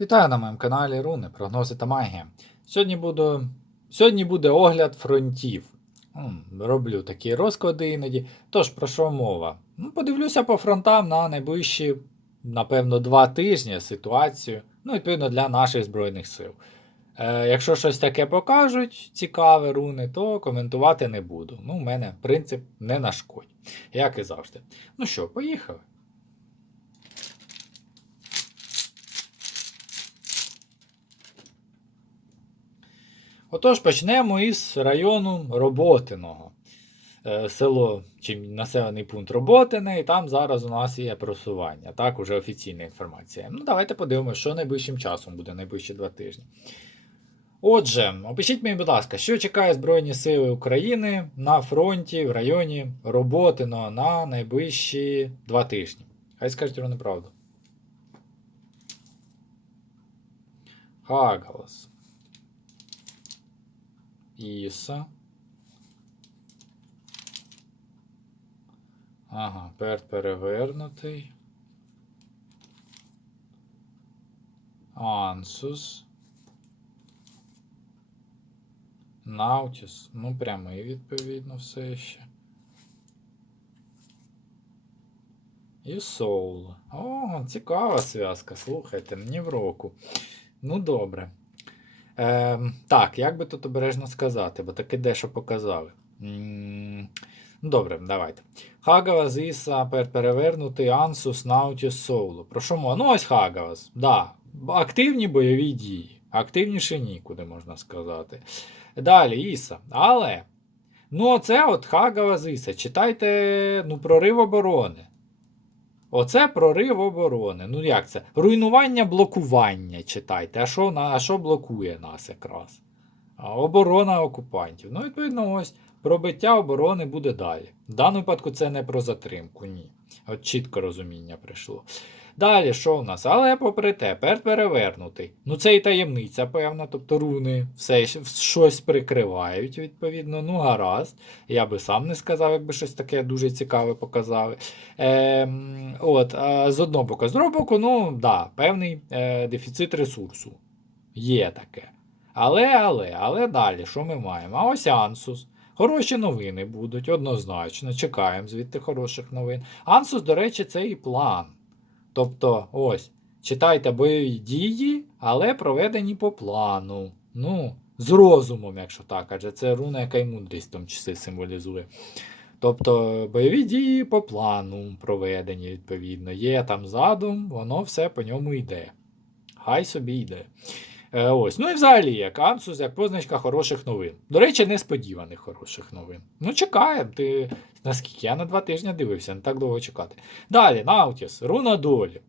Вітаю на моєму каналі Руни, прогнози та магія. Сьогодні, буду... Сьогодні буде огляд фронтів. Роблю такі розклади іноді. Тож, про що мова? Ну, подивлюся по фронтам на найближчі, напевно, два тижні ситуацію, ну, відповідно, для наших Збройних сил. Е, якщо щось таке покажуть, цікаве руни, то коментувати не буду. Ну, у мене принцип не нашкодь, як і завжди. Ну що, поїхали. Отож, почнемо із району Роботиного. Е, Село чи населений пункт Роботине, і там зараз у нас є просування. Так, уже офіційна інформація. Ну, давайте подивимося, що найближчим часом буде найближчі два тижні. Отже, опишіть мені, будь ласка, що чекає Збройні Сили України на фронті в районі Роботиного на найближчі два тижні. Хай скажуть вони правду. Хагалас. Іса. Ага, перт перевернутий. Ансус. Наутіс. Ну, прямий, відповідно, все ще. І Соул. О, цікава зв'язка. Слухайте, мені в року. Ну, добре. Ем, так, як би тут обережно сказати, бо таки дещо показали. М, Ну, добре, давайте. Хагавас, Іса, пер- перевернутий, Ансус, Наутіс, Соулу. Про що мова? Ну, ось Хагавас. Да. Активні бойові дії. Активніше нікуди, можна сказати. Далі, Іса. Але. Ну, оце от Хагавас, Іса. Читайте ну, прорив оборони. Оце прорив оборони. Ну як це? Руйнування блокування читайте. А що, а що блокує нас якраз? Оборона окупантів. Ну, відповідно, ось пробиття оборони буде далі. В даному випадку це не про затримку, ні. От чітко розуміння прийшло. Далі, що в нас? Але попри те, пер перевернутий. Ну, це і таємниця, певна, тобто руни все щось прикривають, відповідно. Ну, гаразд. Я би сам не сказав, якби щось таке дуже цікаве показали. Ем, от, а з одного боку, з другого боку, ну, да, певний е, дефіцит ресурсу. Є таке. Але, але, але далі, що ми маємо? А ось Ансус. Хороші новини будуть, однозначно. Чекаємо звідти хороших новин. Ансус, до речі, це і план. Тобто, ось, читайте бойові дії, але проведені по плану. Ну, з розумом, якщо так, адже це руна, яка й мудрість в тому числі символізує. Тобто бойові дії по плану проведені, відповідно. Є там задум, воно все по ньому йде. Хай собі йде. Е, ось. Ну і взагалі, як Ансус, як позначка хороших новин. До речі, несподіваних хороших новин. Ну, чекаємо. Ти наскільки я на два тижні дивився, не так довго чекати. Далі, Наутіс, руна долі.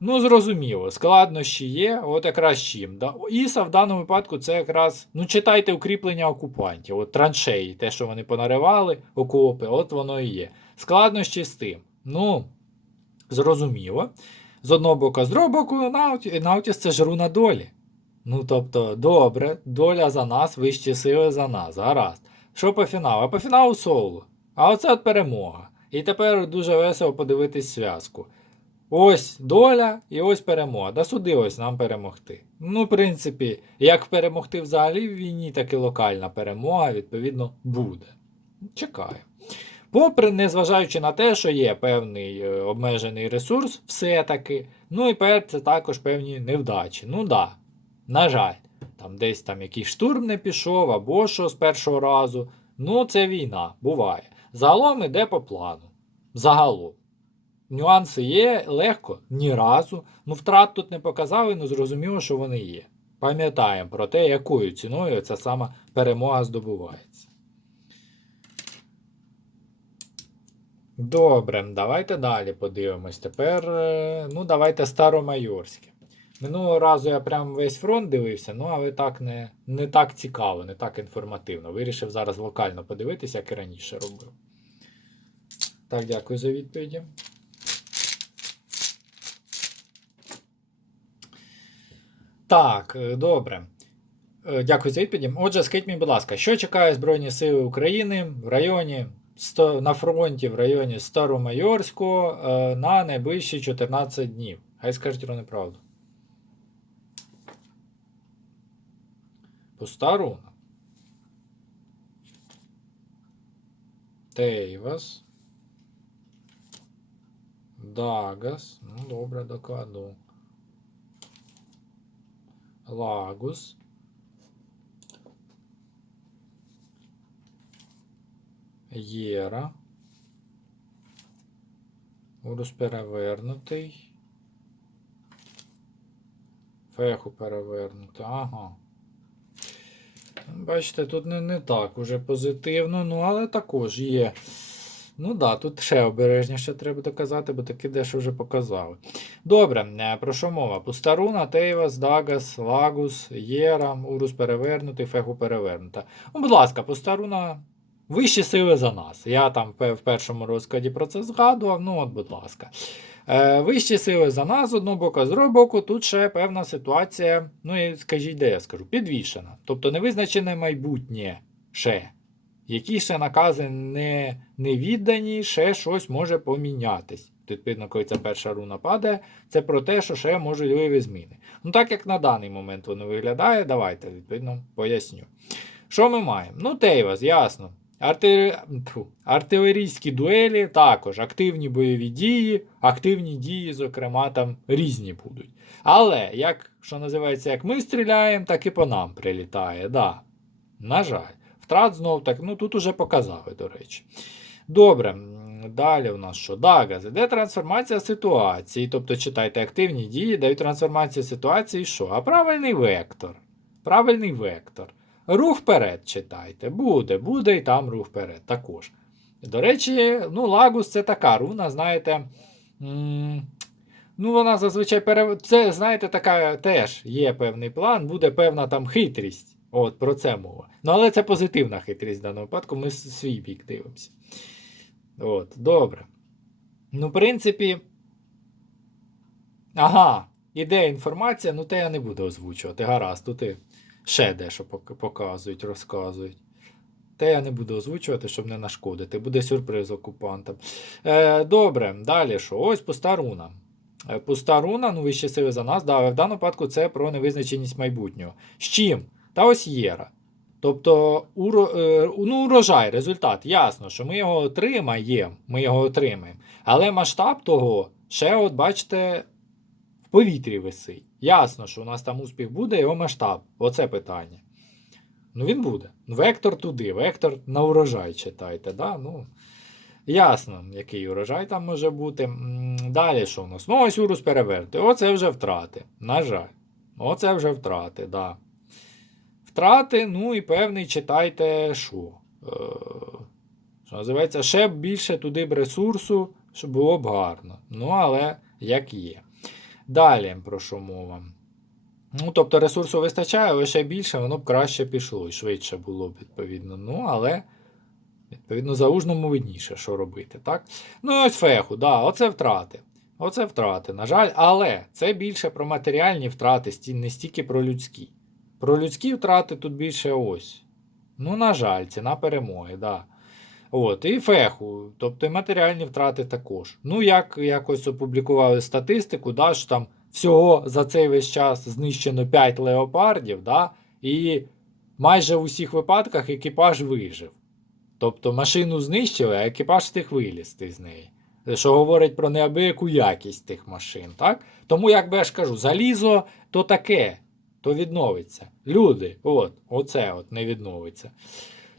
Ну, зрозуміло, складнощі є, от якраз чим. Іса в даному випадку це якраз, ну, читайте укріплення окупантів, от траншеї, те, що вони понаривали, окопи, от воно і є. Складнощі з тим. Ну, зрозуміло. З одного боку, з другого боку, Наутіс це ж руна долі. Ну, тобто, добре, доля за нас, вищі сили за нас. Гаразд. Що по фіналу? А по фіналу соло. А оце от перемога. І тепер дуже весело подивитись зв'язку. Ось доля і ось перемога. Да судилось нам перемогти. Ну, в принципі, як перемогти взагалі в війні, так і локальна перемога, відповідно, буде. Чекаю. Попри, незважаючи на те, що є певний е, обмежений ресурс, все-таки, ну і пер, це також певні невдачі. Ну да, на жаль, там десь там якийсь штурм не пішов, або що з першого разу. Ну, це війна, буває. Загалом іде по плану. Загалом. Нюанси є легко, ні разу. Ну, втрат тут не показали, ну зрозуміло, що вони є. Пам'ятаємо про те, якою ціною ця сама перемога здобувається. Добре, давайте далі подивимось. Тепер, е, ну, давайте старомайорське. Минулого разу я прям весь фронт дивився, ну але так не, не так цікаво, не так інформативно. Вирішив зараз локально подивитися, як і раніше робив. Так, дякую за відповіді. Так, е, добре. Е, Дякую за відповіді. Отже, скажіть мені, будь ласка, що чекає Збройні Сили України в районі на фронті в районі Старомайорського е, на найближчі 14 днів? Хай скажуть про неправду. Пуста руна. Тейвас. Дагас. Ну, добре, докладу. Лагус. Єра. Урус перевернутий. Феху перевернути. Ага. Бачите, тут не, не так уже позитивно, ну але також є. Ну да, тут ще обережніше треба доказати, бо таки дещо вже показали. Добре, е, про що мова? Пустаруна, Тейвас, Дагас, Лагус, Єра, Урус перевернутий, Феху перевернута. Ну, будь ласка, Пустаруна вищі сили за нас. Я там в першому розкладі про це згадував. Ну, от, будь ласка. Е, вищі сили за нас з одного боку, з другого боку, тут ще певна ситуація, ну і скажіть, де я скажу, підвішена. Тобто невизначене майбутнє ще. Які ще накази не, не віддані, ще щось може помінятись. Відповідно, коли ця перша руна падає, це про те, що ще можливі зміни. Ну, так як на даний момент воно виглядає, давайте відповідно поясню. Що ми маємо? Ну, Тейвас, ясно. Арти... Артилерійські дуелі також, активні бойові дії, активні дії, зокрема, там різні будуть. Але, як що називається, як ми стріляємо, так і по нам прилітає. Да. На жаль. Втрат знов так, ну тут уже показали, до речі. Добре, далі у нас що? Дагаз. Іде трансформація ситуації. Тобто читайте активні дії, дають трансформацію ситуації. Що? А правильний вектор. Правильний вектор. Рух вперед читайте. Буде, буде і там рух вперед також. До речі, ну, Лагус це така руна, знаєте. Ну, вона зазвичай пере... Це, знаєте, така теж є певний план, буде певна там хитрість. От, про це мова. Ну, але це позитивна хитрість в даному випадку, ми свій бік дивимося. От, добре. Ну, в принципі. Ага, іде інформація, ну те я не буду озвучувати. Гаразд, тут і ще дещо показують, розказують. Те я не буду озвучувати, щоб не нашкодити. Буде сюрприз окупантам. Е, добре, далі що? Ось пуста руна. Е, Пуста руна, ну вищі сили за нас, да, в даному випадку це про невизначеність майбутнього. З чим? Та ось єра. Тобто, уро, е, ну, урожай, результат. Ясно, що ми його отримаємо, ми його отримаємо. Але масштаб того ще, от бачите, в повітрі висить. Ясно, що у нас там успіх буде, його масштаб. Оце питання. Ну, він буде. Вектор туди, вектор на урожай читайте. Да? Ну, ясно, який урожай там може бути. Далі що у нас? Ну, ось урус переверти. Оце вже втрати. На жаль. Оце вже втрати, да. Втрати, ну і певний читайте, що. Е, що називається, ще більше туди б ресурсу, щоб було б гарно. Ну, але як є. Далі, про що мова? Ну, тобто ресурсу вистачає, але ще більше, воно б краще пішло і швидше було б, відповідно. Ну, але, відповідно, заужному видніше, що робити, так? Ну, ось феху, да, оце втрати. Оце втрати, на жаль, але це більше про матеріальні втрати, не стільки про людські. Про людські втрати тут більше ось. Ну, на жаль, ціна перемоги, да. От, і феху, тобто і матеріальні втрати також. Ну, як якось опублікували статистику, да, що там всього за цей весь час знищено 5 леопардів, да, і майже в усіх випадках екіпаж вижив. Тобто машину знищили, а екіпаж встиг вилізти з неї. Що говорить про неабияку якість тих машин. так? Тому, як би я ж кажу, залізо то таке, то відновиться. Люди, от, оце от не відновиться.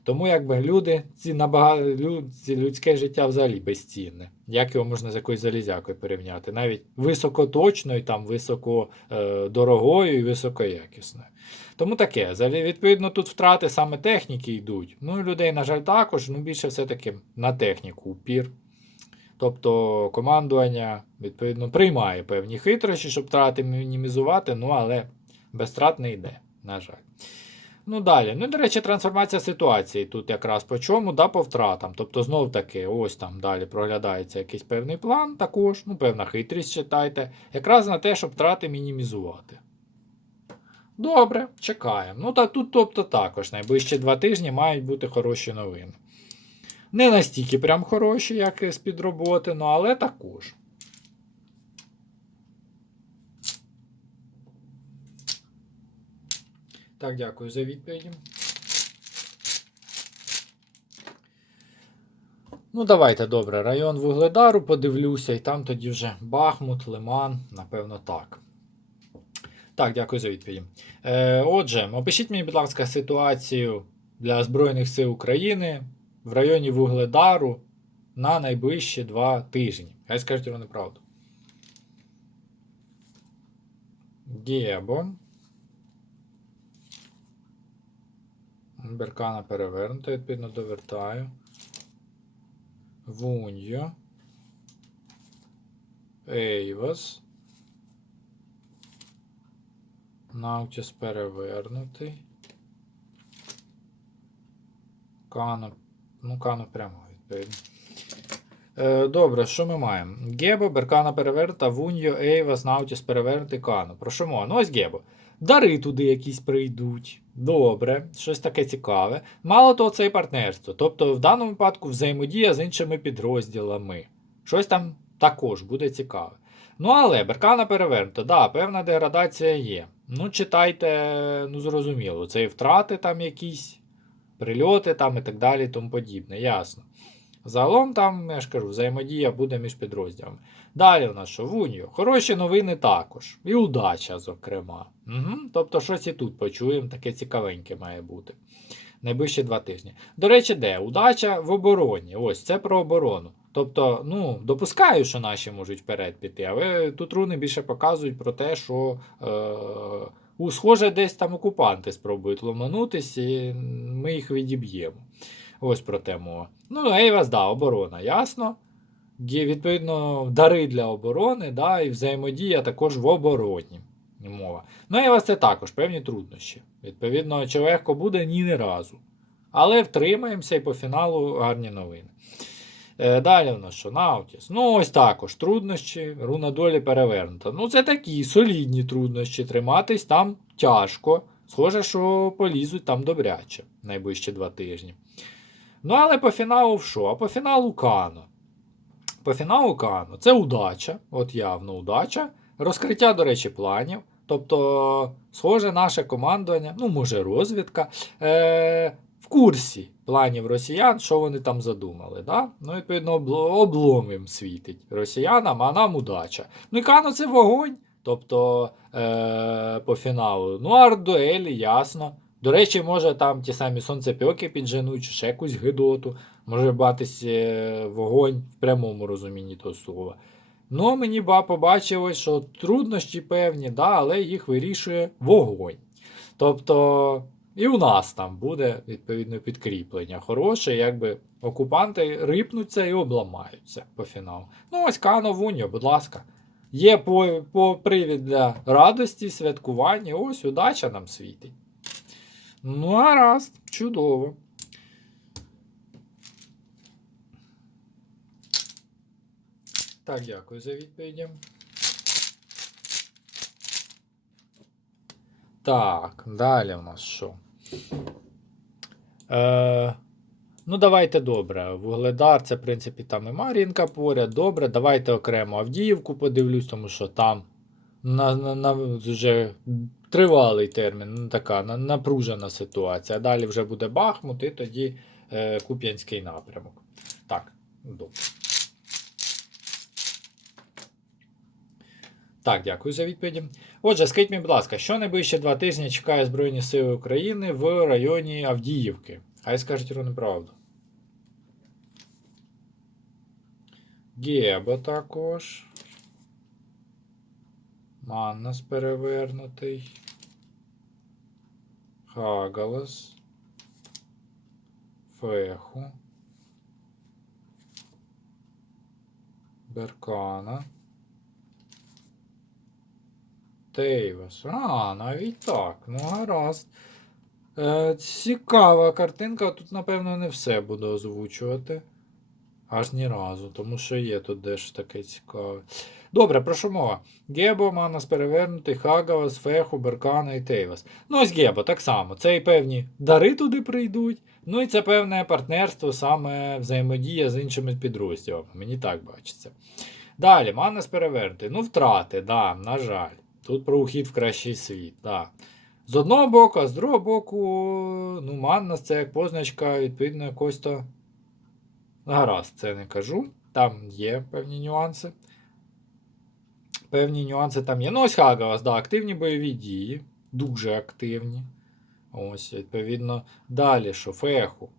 Тому якби люди, ці набагато люд, людське життя взагалі безцінне. Як його можна з якоюсь залізякою порівняти? Навіть високоточною, там, високодорогою і високоякісною. Тому таке, відповідно, тут втрати саме техніки йдуть. Ну, людей, на жаль, також, ну більше все-таки на техніку упір. Тобто командування, відповідно, приймає певні хитрощі, щоб втрати мінімізувати, ну але без втрат не йде, на жаль. Ну далі. Ну, до речі, трансформація ситуації тут якраз по чому, да, по втратам. Тобто, знов таки, ось там далі проглядається якийсь певний план, також, ну, певна хитрість читайте, якраз на те, щоб втрати мінімізувати. Добре, чекаємо. Ну, та тут, тобто, також найближчі два тижні мають бути хороші новини. Не настільки прям хороші, як з-під роботи, ну, але також. Так, дякую за відповіді. Ну, давайте, добре. Район Вугледару подивлюся, і там тоді вже Бахмут, Лиман, напевно, так. Так, дякую за відповіді. Е, отже, опишіть мені, будь ласка, ситуацію для Збройних сил України в районі Вугледару на найближчі два тижні. Хай скажуть вони правду. Гебо. Беркана перевернута, відповідно довертаю. Вуньо. Ейвас. Наутіс перевернутий. Кано. Ну, кано прямо відповідно. Е, добре, що ми маємо? Гебо, Беркана перевернута, Вуньо, Ейвас, Наутіс перевернутий, Кано. Про що мова? Ну ось Гебо. Дари туди якісь прийдуть. Добре, щось таке цікаве. Мало того, це і партнерство. Тобто, в даному випадку взаємодія з іншими підрозділами. Щось там також буде цікаве. Ну, але Беркана перевернута, да, певна деградація є. Ну, читайте, ну зрозуміло, це і втрати там якісь, прильоти там і так далі, тому подібне, ясно. Загалом там, я ж кажу, взаємодія буде між підрозділами. Далі у нас що Вуньо. Хороші новини також. І удача, зокрема. Угу. Тобто, щось і тут почуємо, таке цікавеньке має бути. Найближчі два тижні. До речі, де? Удача в обороні. Ось це про оборону. Тобто, ну, допускаю, що наші можуть вперед піти, але тут руни більше показують про те, що е, схоже, десь там окупанти спробують ломанутись, і ми їх відіб'ємо. Ось про те мова. Ну, Ейвас, да, оборона, ясно. Є, відповідно, дари для оборони, да, і взаємодія також в обороні. Мова. Ну, Ейвас це також певні труднощі. Відповідно, чи легко буде, ні не разу. Але втримаємося і по фіналу гарні новини. Е, далі в нас що? Наутіс. Ну, ось також труднощі, руна долі перевернута. Ну, це такі солідні труднощі. Триматись там тяжко. Схоже, що полізуть там добряче найближчі два тижні. Ну, але по фіналу що? А по фіналу Кано. По фіналу Кано це удача, от явно удача. Розкриття, до речі, планів. Тобто, схоже, наше командування, ну, може, розвідка, е- в курсі планів росіян, що вони там задумали. Да? Ну, відповідно, облом їм світить росіянам, а нам удача. Ну і Кано це вогонь. Тобто е- по фіналу. Ну, арт-дуелі, ясно. До речі, може там ті самі сонцепьоки підженуть, чи ще якусь гидоту. Може батись е, вогонь в прямому розумінні того слова. Ну, мені ба побачилось, що труднощі певні, да, але їх вирішує вогонь. Тобто, і у нас там буде відповідно підкріплення хороше, якби окупанти рипнуться і обламаються по фіналу. Ну, ось Кано Вуньо, будь ласка. Є по, по привід для радості, святкування. Ось удача нам світить. Ну, гаразд, чудово. Так, дякую за відповіді. Так, далі у нас що? Е, ну, давайте добре. Вугледар, це, в принципі, там і Мар'їнка поряд. Добре, давайте окремо Авдіївку подивлюсь, тому що там на, на, на, вже тривалий термін, ну, така на, напружена ситуація. Далі вже буде Бахмут і тоді е, Куп'янський напрямок. Так, добре. Так, дякую за відповіді. Отже, скажіть мені, будь ласка, що найближче два тижні чекає Збройні Сили України в районі Авдіївки? Хай скажуть Ірину правду. Геба також. Маннас перевернутий. Хагалас. Феху. Беркана. Тейвас. А, навіть так. Ну, гаразд. Е, цікава картинка. Тут, напевно, не все буду озвучувати. Аж ні разу, тому що є тут дещо таке цікаве. Добре, про що мова? Гебо, Манас перевернутий, Хагавас, Феху, Беркана і Тейвас. Ну, ось Гебо, так само. Це і певні дари туди прийдуть. Ну і це певне партнерство, саме взаємодія з іншими підрозділами. Мені так бачиться. Далі, Манас перевернутий. Ну, втрати, да, на жаль. Тут про ухід в кращий світ. Да. З одного боку, а з другого боку, ну, маннас це як позначка, відповідно, якось то. Гаразд, це не кажу. Там є певні нюанси. Певні нюанси там є. Ну, ось Хагавас, да, активні бойові дії. Дуже активні. Ось, відповідно, далі що, феху.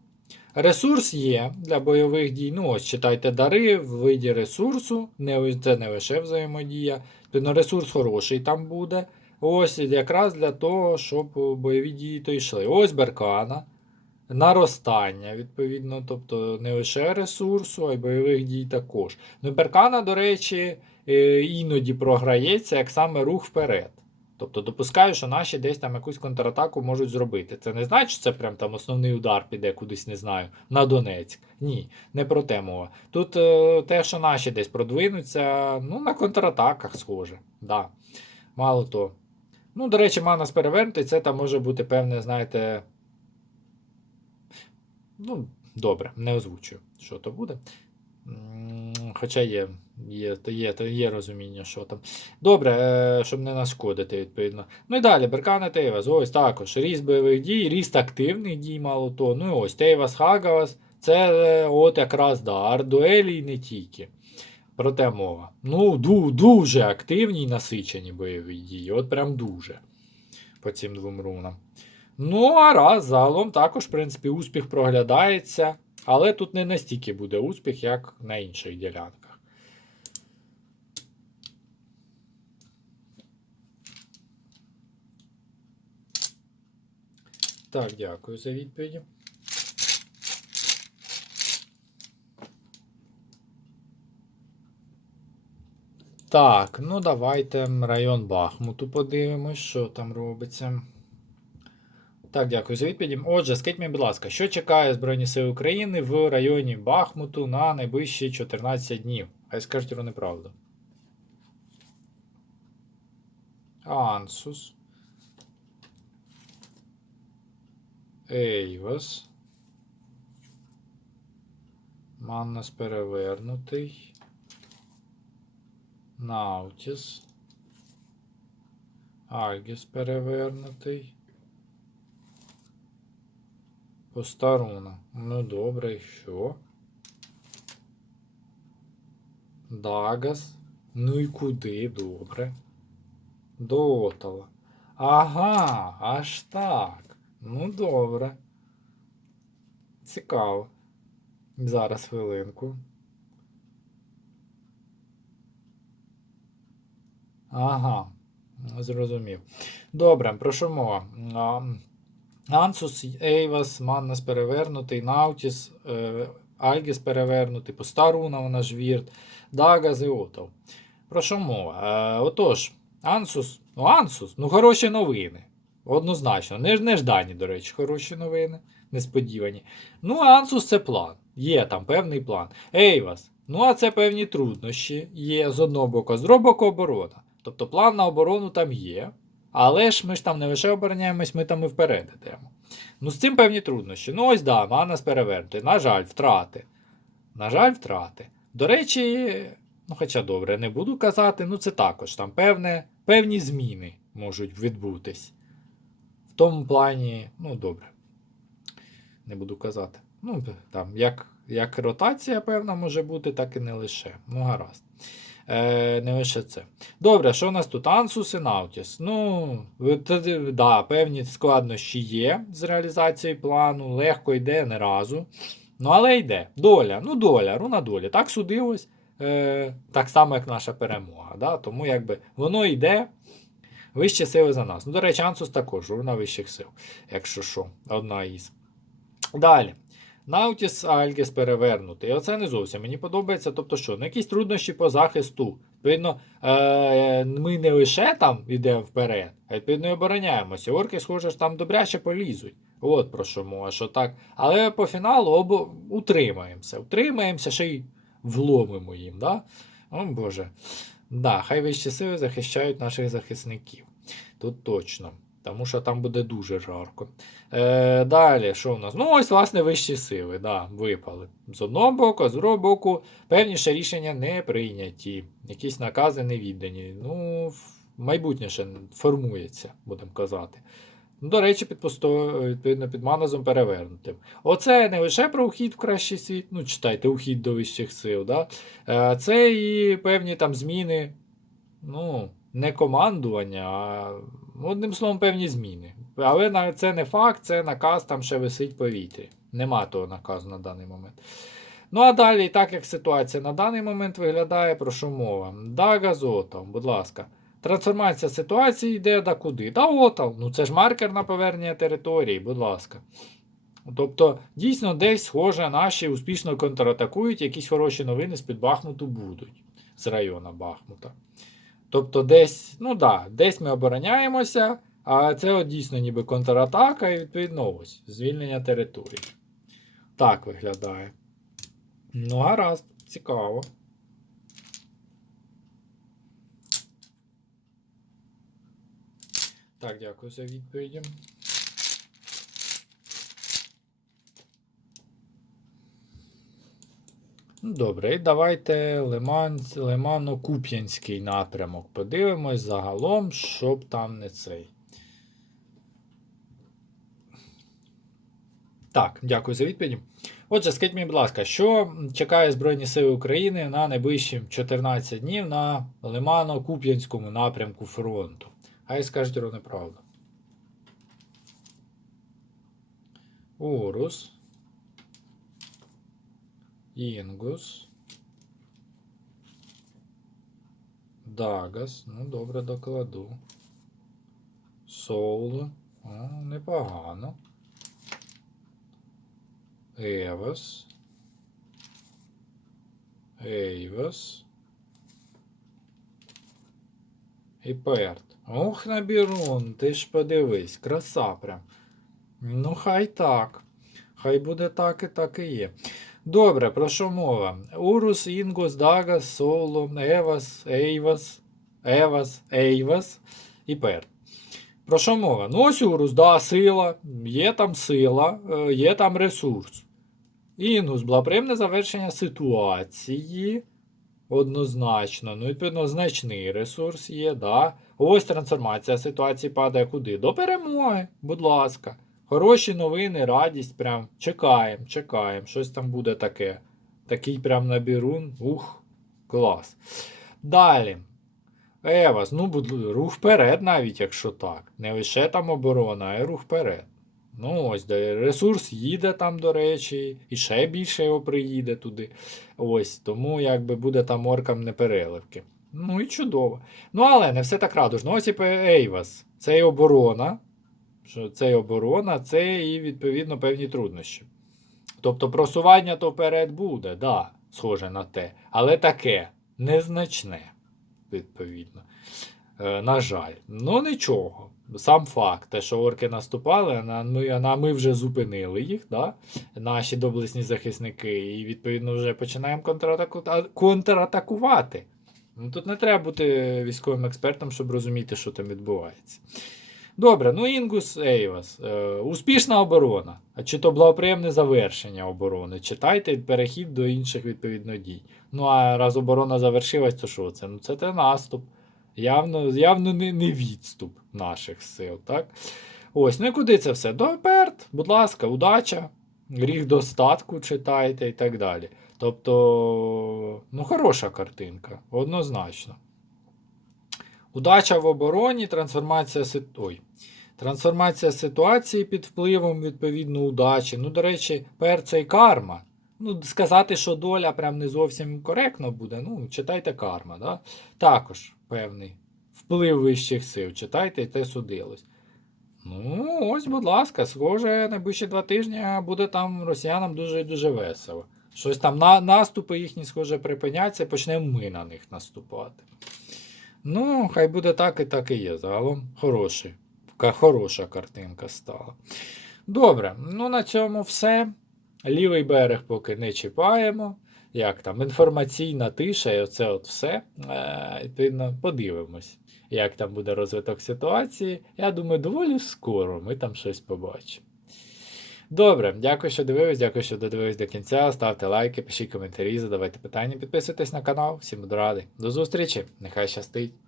Ресурс є для бойових дій. Ну, ось читайте дари в виді ресурсу. Не, це не лише взаємодія. Тобто ресурс хороший там буде. Ось якраз для того, щоб бойові дії то йшли. Ось беркана. Наростання, відповідно, тобто не лише ресурсу, а й бойових дій також. Ну, беркана, до речі, е, іноді програється як саме рух вперед. Тобто допускаю, що наші десь там якусь контратаку можуть зробити. Це не значить, що це прям там основний удар піде кудись, не знаю, на Донецьк. Ні, не про те мова. Тут е, те, що наші десь продвинуться, ну, на контратаках схоже. Да. Мало того. Ну, до речі, Манас перевернутий, це там може бути певне, знаєте. Ну, добре, не озвучую, що то буде. Хоча є, є, є, є розуміння, що там. Добре, е, щоб не нашкодити, відповідно. Ну і далі, Беркане Тейвас, ось також. Ріст бойових дій, ріст активних дій, мало то. Ну і ось Тейвас Хагавас. Це е, от якраз да, ардуелі і не тільки. Про те мова. Ну, ду, дуже активні і насичені бойові дії. От прям дуже. По цим двом рунам. Ну, а раз, загалом також, в принципі, успіх проглядається. Але тут не настільки буде успіх, як на інших ділянках. Так, дякую за відповіді. Так, ну давайте район Бахмуту подивимось, що там робиться. Так, дякую за відповіді. Отже, скажіть мені, будь ласка, що чекає Збройні Сили України в районі Бахмуту на найближчі 14 днів? Хай скажуть про неправду. Ансус. Ейвас. Маннас перевернутий. Наутіс. Альгіс перевернутий. Постаруна. Ну добре, і що? Дагас. Ну і куди? Добре. До Отава. Ага, аж так. Ну добре. Цікаво. Зараз хвилинку. Ага, зрозумів. Добре, про що мова? Ансус, Ейвас, Маннас перевернутий, Наутіс, е, Альгіс перевернутий, Постаруна, вона ж Вірт, Дагас і Отов. Про що мова? Е, отож, Ансус, ну Ансус, ну хороші новини. Однозначно. Не, неждані, до речі, хороші новини, несподівані. Ну, Ансус це план. Є там певний план. Ейвас, ну а це певні труднощі. Є з одного боку, з другого боку оборона. Тобто план на оборону там є. Але ж ми ж там не лише обороняємось, ми там і вперед йдемо. Ну, з цим певні труднощі. Ну, ось да, Манас перевернути. На жаль, втрати. На жаль, втрати. До речі, ну, хоча добре, не буду казати, ну це також там певне, певні зміни можуть відбутись. В тому плані, ну, добре. Не буду казати. Ну, там, як, як ротація певна може бути, так і не лише. Ну, гаразд. Е, не лише це. Добре, що у нас тут? Ансус і Наутіс. Ну, да, певні складнощі є з реалізацією плану, легко йде не разу. Ну, але йде. Доля, ну доля, руна долі. Так судилось, е, так само, як наша перемога. Да? Тому якби воно йде. Вищі сили за нас. Ну, до речі, Ансус також, руна вищих сил, якщо що, одна із. Далі. Наутіс Альгіс перевернутий. Оце не зовсім мені подобається. Тобто що, ну якісь труднощі по захисту. Відповідно, е- ми не лише там йдемо вперед, а відповідно і обороняємося. Орки, схоже, ж там добряче полізуть. От про що мова, що так. Але по фіналу обо... утримаємося. Утримаємося, ще й вломимо їм. Да? О Боже. Да, хай вищі сили захищають наших захисників. Тут точно. Тому що там буде дуже жарко. Е, Далі, що у нас? Ну, ось, власне, вищі сили. да, Випали. З одного боку, з другого боку, певні ще рішення не прийняті. Якісь накази не віддані. Ну, майбутнє ще формується, будемо казати. Ну, До речі, під посто... відповідно під манозом перевернутим. Оце не лише про ухід в кращий світ, ну читайте, ухід до вищих сил. Да? Е, Це і певні там зміни, ну, не командування, а одним словом, певні зміни. Але це не факт, це наказ там ще висить повітрі. Нема того наказу на даний момент. Ну а далі, так як ситуація на даний момент виглядає, про що мова? Да, газотом, будь ласка. Трансформація ситуації йде да куди? Да отал. Ну це ж маркер на повернення території, будь ласка. Тобто, дійсно, десь, схоже, наші успішно контратакують, якісь хороші новини з-під Бахмуту будуть з району Бахмута. Тобто, десь, ну да, десь ми обороняємося, а це от дійсно ніби контратака і відповідно ось звільнення території. Так виглядає. Ну, гаразд, цікаво. Так, дякую за відповіді. Добре, і давайте Лиман, Лимано-Куп'янський напрямок. Подивимось загалом, щоб там не цей. Так, дякую за відповіді. Отже, скажіть мені, будь ласка, що чекає Збройні Сили України на найближчі 14 днів на Лимано-Куп'янському напрямку фронту? Хай скажуть ровно правду. Урус. Інгус. Дагас. Ну, добре докладу. Соул. О, непогано. Евас. Ейвас. І Перт. Ох, Набірун, ти ж подивись, краса прям. Ну, хай так. Хай буде так і так і є. Добре, про що мова? Урус, Інгус, Дагас, Соло, Евас, Ейвас, Евас, Ейвас і Перт. Про що мова? Ну, ось Урус, да, сила, є там сила, е, є там ресурс. Інгус, благоприємне завершення ситуації. Однозначно. Ну, відповідно, значний ресурс є, да. Ось трансформація ситуації падає куди? До перемоги, будь ласка. Хороші новини, радість, прям чекаємо, чекаємо. Щось там буде таке. Такий прям набірун. Ух, клас. Далі. Евас, ну, рух вперед, навіть якщо так. Не лише там оборона, а й рух вперед. Ну, ось ресурс їде там, до речі, і ще більше його приїде туди. Ось, тому якби буде там оркам непереливки. Ну і чудово. Ну, але не все так радужно. Ось і Ейвас. Це і оборона. Що це і оборона, це і відповідно певні труднощі. Тобто просування то вперед буде, да, схоже на те. Але таке незначне, відповідно. Е, на жаль. Ну нічого. Сам факт, те, що орки наступали, на, ну, на- ми вже зупинили їх, да? наші доблесні захисники, і відповідно вже починаємо контратаку... контратакувати. Ну, тут не треба бути військовим експертом, щоб розуміти, що там відбувається. Добре, ну Інгус Ейвас. Е, успішна оборона. А чи то благоприємне завершення оборони? Читайте перехід до інших відповідно дій. Ну а раз оборона завершилась, то що це? Ну це те наступ. Явно, явно не, не відступ наших сил, так? Ось, ну і куди це все? До Перт, будь ласка, удача, гріх достатку читайте і так далі. Тобто, ну, хороша картинка, однозначно. Удача в обороні, трансформація Ой. Трансформація ситуації під впливом, відповідно, удачі. Ну, до речі, перця і карма. Ну, сказати, що доля прям не зовсім коректно буде. Ну, читайте карма, да? Також певний вплив вищих сил. Читайте і те судилось. Ну, ось, будь ласка, схоже, найближчі два тижні буде там росіянам дуже і дуже весело. Щось там на, наступи їхні, схоже, припиняться, почнемо ми на них наступати. Ну, хай буде так і так і є. Загалом хороший. Хороша картинка стала. Добре, ну на цьому все. Лівий берег поки не чіпаємо. Як там, інформаційна тиша, і оце от все. Е, подивимось, як там буде розвиток ситуації. Я думаю, доволі скоро ми там щось побачимо. Добре, дякую, що дивились, дякую, що додивились до кінця. Ставте лайки, пишіть коментарі, задавайте питання, підписуйтесь на канал. Всім буду радий. До зустрічі! Нехай щастить!